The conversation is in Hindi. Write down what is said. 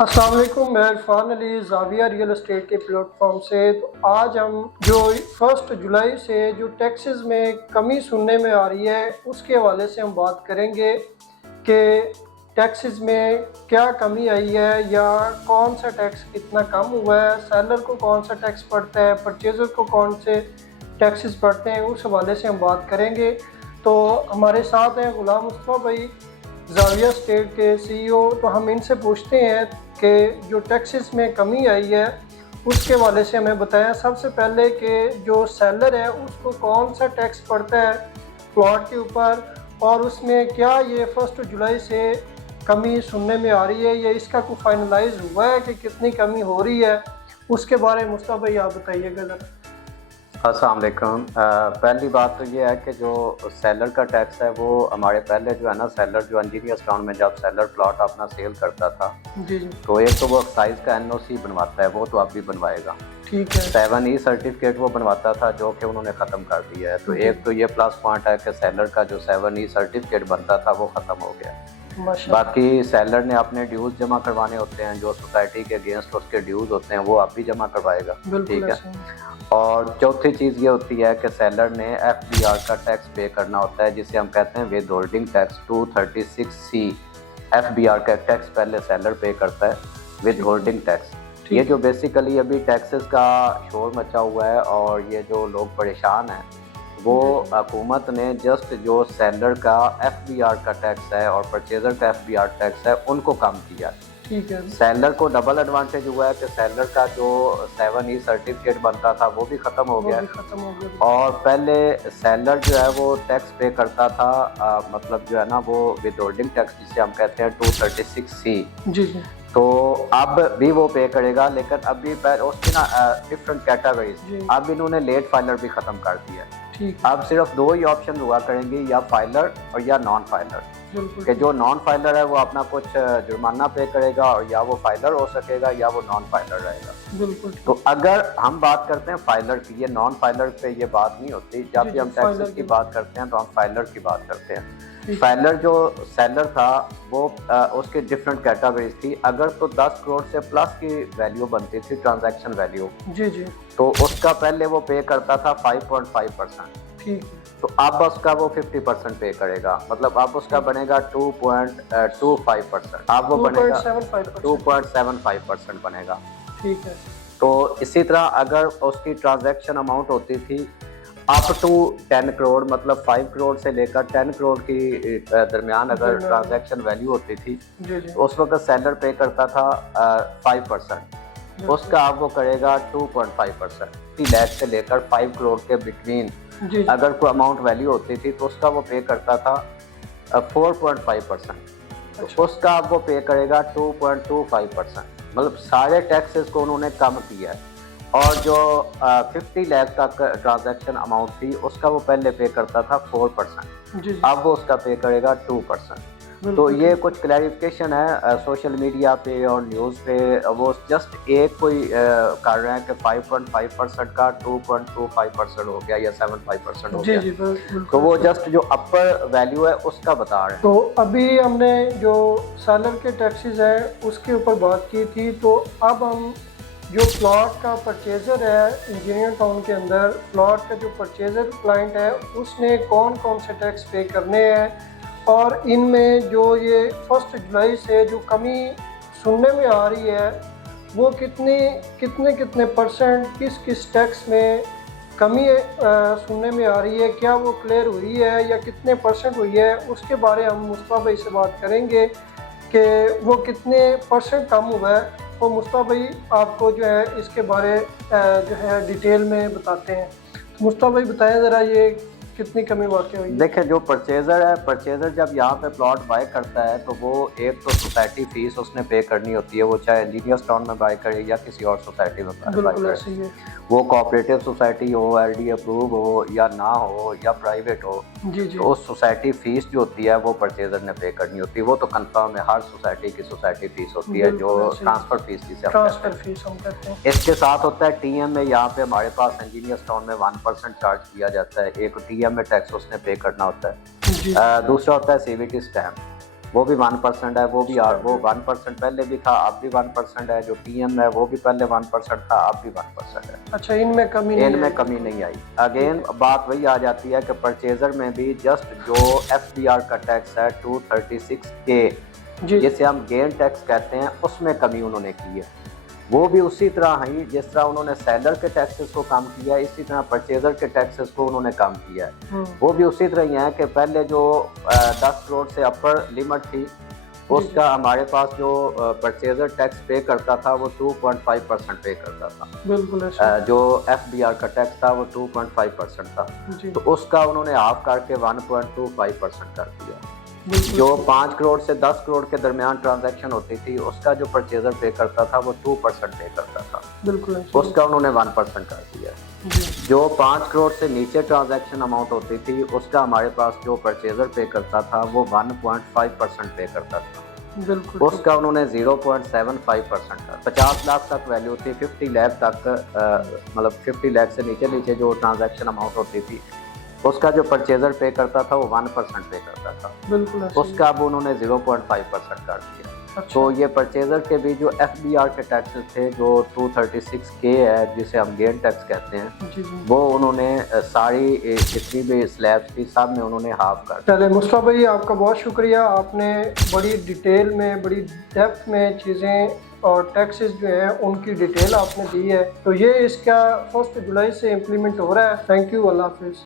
अस्सलाम वालेकुम। मैं इरफान अली ज़ाविया रियल एस्टेट के प्लेटफॉर्म से। तो आज हम जो 1 जुलाई से जो टैक्सेस में कमी सुनने में आ रही है उसके हवाले से हम बात करेंगे कि टैक्सेस में क्या कमी आई है या कौन सा टैक्स कितना कम हुआ है, सेलर को कौन सा टैक्स पड़ता है, परचेज़र को कौन से टैक्सेस पड़ते हैं, उस हवाले से हम बात करेंगे। तो हमारे साथ हैं ग़ुलाम मुस्तफ़ा भाई, ज़ाविया स्टेट के सीईओ। तो हम इनसे पूछते हैं कि जो टैक्सेस में कमी आई है उसके वाले से हमें बताएं। सबसे पहले कि जो सेलर है उसको कौन सा टैक्स पड़ता है प्लॉट के ऊपर, और उसमें क्या ये 1 जुलाई से कमी सुनने में आ रही है या इसका कोई फाइनलाइज हुआ है कि कितनी कमी हो रही है, उसके बारे में मुस्तफ़ा भाई आप बताइएगा ज़रा। अस्सलाम वालेकुम। पहली बात तो ये है कि जो सेलर का टैक्स है वो हमारे पहले जो है ना, सेलर जो इंजीनियर्स टाउन में जब सेलर प्लॉट अपना सेल करता था जी जी तो एक तो वो एक्साइज का एनओसी बनवाता है, वो तो आप भी बनवाएगा। ठीक है। 7E सर्टिफिकेट वो बनवाता था जो कि उन्होंने ख़त्म कर दिया है। तो एक तो ये प्लस पॉइंट है कि सेलर का जो 7E सर्टिफिकेट बनता था वो ख़त्म हो गया। माशाल्लाह। बाकी सेलर ने अपने ड्यूज़ जमा करवाने होते हैं, जो सोसाइटी के अगेंस्ट उसके ड्यूज़ होते हैं वो आप भी जमा करवाएगा। बिल्कुल ठीक है। ऐसे ही। और चौथी चीज़ ये होती है कि सेलर ने FBR का टैक्स पे करना होता है, जिसे हम कहते हैं with holding tax 236C। FBR का टैक्स पहले सेलर पे करता है विद होल्डिंग टैक्स। ये जो बेसिकली अभी टैक्सेस का शोर मचा हुआ है और ये जो लोग परेशान हैं, वो हुकूमत ने जस्ट जो सेलर का FBR का टैक्स है और परचेज़र का FBR टैक्स है उनको कम किया। ठीक है। सेलर को डबल एडवांटेज हुआ है कि सेलर का जो 7E सर्टिफिकेट बनता था वो भी ख़त्म हो वो गया भी ख़त्म हो गया। और पहले सेलर जो है वो टैक्स पे करता था, मतलब जो है ना वो विद होल्डिंग टैक्स जिसे हम कहते हैं 236C। जी जी तो अब भी वो पे करेगा, लेकिन अभी उसकी ना डिफरेंट कैटेगरीज, अब इन्होंने लेट फाइलर भी ख़त्म कर दिया है। ठीक। अब सिर्फ दो ही ऑप्शन हुआ करेंगे, या फाइलर और या नॉन फाइलर। कि जो नॉन फाइलर है वो अपना कुछ जुर्माना पे करेगा और या वो फाइलर हो सकेगा या वो नॉन फाइलर रहेगा। बिल्कुल। तो अगर हम बात करते हैं फाइलर की, ये नॉन फाइलर पे ये बात नहीं होती। जब भी हम टैक्सेस की बात करते हैं तो हम फाइलर की बात करते हैं। फाइलर जो सेलर था वो उसकी डिफरेंट कैटेगरीज थी। अगर तो 10 करोड़ से प्लस की वैल्यू बनती थी, ट्रांजैक्शन वैल्यू, जी जी, तो उसका पहले वो पे करता था 5.5%। ठीक। तो अब उसका वो 50% पे करेगा, मतलब अब उसका बनेगा 2.25%। अब वो बनेगा 2.75% बनेगा। ठीक है। तो इसी तरह अगर उसकी ट्रांजैक्शन अमाउंट होती थी अप टू 10 करोड़, मतलब 5 करोड़ से लेकर 10 करोड़ की दरमियान अगर ट्रांजैक्शन वैल्यू होती थी, तो उस वक्त सेलर पे करता था 5%। उसका अब वो करेगा 2.5%। 30 लाख से लेकर 5 करोड़ के बिटवीन अगर कोई अमाउंट वैल्यू होती थी तो उसका वो पे करता था 4.5%। तो उसका अब वो पे करेगा 2.25%। मतलब सारे टैक्सेस को उन्होंने कम किया है। और जो 50 लाख तक ट्रांजैक्शन अमाउंट थी उसका वो पहले पे करता था 4%, अब वो उसका पे करेगा 2%। तो ये कुछ क्लैरिफिकेशन है सोशल मीडिया पे और न्यूज़ पे, वो जस्ट एक कोई कर रहे हैं कि 5.5% का 2.25% हो गया या 7.5% हो गया। जी, तो वो जस्ट जो अपर वैल्यू है उसका बता रहे हैं। तो अभी हमने जो सेलर के टैक्सेस है उसके ऊपर बात की थी, तो अब हम जो प्लॉट का परचेज़र है इंजीनियर टाउन के अंदर, प्लॉट का जो परचेज़र क्लाइंट है उसने कौन कौन से टैक्स पे करने हैं, और इनमें जो ये 1 जुलाई से जो कमी सुनने में आ रही है वो कितने कितने परसेंट किस किस टैक्स में कमी सुनने में आ रही है, क्या वो क्लियर हुई है या कितने परसेंट हुई है, उसके बारे हम मुस्तफ़ा भाई से बात करेंगे कि वो कितने परसेंट कम हुआ है। तो मुस्तफ़ा भाई आपको जो है इसके बारे जो है डिटेल में बताते हैं। मुस्तफ़ा भाई बताएं ज़रा ये कितनी कमी वाक़ई हुई है। देखिए, जो परचेज़र है, परचेज़र जब यहाँ पे प्लॉट बाय करता है तो वो एक तो सोसाइटी फीस उसने पे करनी होती है, वो चाहे इंजीनियर्स टाउन में बाय करे या किसी और सोसाइटी में बाय करे, वो कोऑपरेटिव सोसाइटी हो, LD अप्रूव हो या ना हो या प्राइवेट हो। जी जी। तो उस सोसाइटी फीस जो होती है वो परचेज़र ने पे करनी होती है। वो तो कंफर्म है, हर सोसाइटी की सोसाइटी फीस होती है जो ट्रांसफ़र फीस जिसे हम कहते हैं। इसके साथ होता है TM में, यहाँ पे हमारे पास इंजीनियर्स टाउन में 1% चार्ज किया जाता है। एक TM में टैक्स उसने पे करना होता है। दूसरा होता है CVT स्टैम्प। वो भी 1% है, वो 1% पहले भी था, अब भी 1% है। जो TM है वो भी पहले 1% था, अब भी 1% है। अच्छा, इनमें कमी नहीं इनमें आई? कमी नहीं आई। अगेन बात वही आ जाती है कि परचेजर में भी जस्ट जो FBR का टैक्स है 236K, जी जिसे हम गेन टैक्स कहते हैं, उसमें कमी उन्होंने की है। वो भी उसी तरह ही जिस तरह उन्होंने सेलर के टैक्सेस को कम किया है, इसी तरह परचेजर के टैक्सेस को उन्होंने कम किया है। वो भी उसी तरह ही है कि पहले जो 10 करोड़ से अपर लिमिट थी, उसका हमारे पास जो परचेजर टैक्स पे करता था वो 2.5% पे करता था। बिल्कुल ऐसा। जो FBR का टैक्स था वो 2.5% था, जी तो उसका उन्होंने हाफ करके 1.25% कर दिया। बिल्कुल जो सही। 5 करोड़ से 10 करोड़ के दरमियान ट्रांजैक्शन होती थी, उसका जो परचेजर पे करता था वो 2% पे करता था, बिल्कुल ऐसा। उसका उन्होंने 1% कर दिया। जी जो 5 करोड़ से नीचे ट्रांजैक्शन अमाउंट होती थी, उसका हमारे पास जो परचेजर पे करता था वो 1.5% पे करता था, बिल्कुल ठीक। उसका उन्होंने 0.75% का। 50 लाख तक वैल्यू थी, 50 लाख तक मतलब 50 लाख से नीचे नीचे जो ट्रांजैक्शन अमाउंट होती थी, उसका जो परचेजर पे करता था वो 1% पे करता था, बिल्कुल ऐसा ही। उसका अब उन्होंने 0.5% कर दिया। अच्छा तो ये परचेजर के भी जो FBR के टैक्सेस थे, जो 236K है जिसे हम गेन टैक्स कहते हैं, जी जी। वो उन्होंने सारी जितनी भी स्लैब्स थी सब में उन्होंने हाफ कर दिया। चले मुस्तफा भाई, आपका बहुत शुक्रिया। आपने बड़ी डिटेल में, बड़ी डेप्थ में चीज़ें और टैक्सेस जो हैं उनकी डिटेल आपने दी है। तो ये इसका 1 जुलाई से इम्प्लीमेंट हो रहा है। थैंक यू, अल्लाह हाफिज़।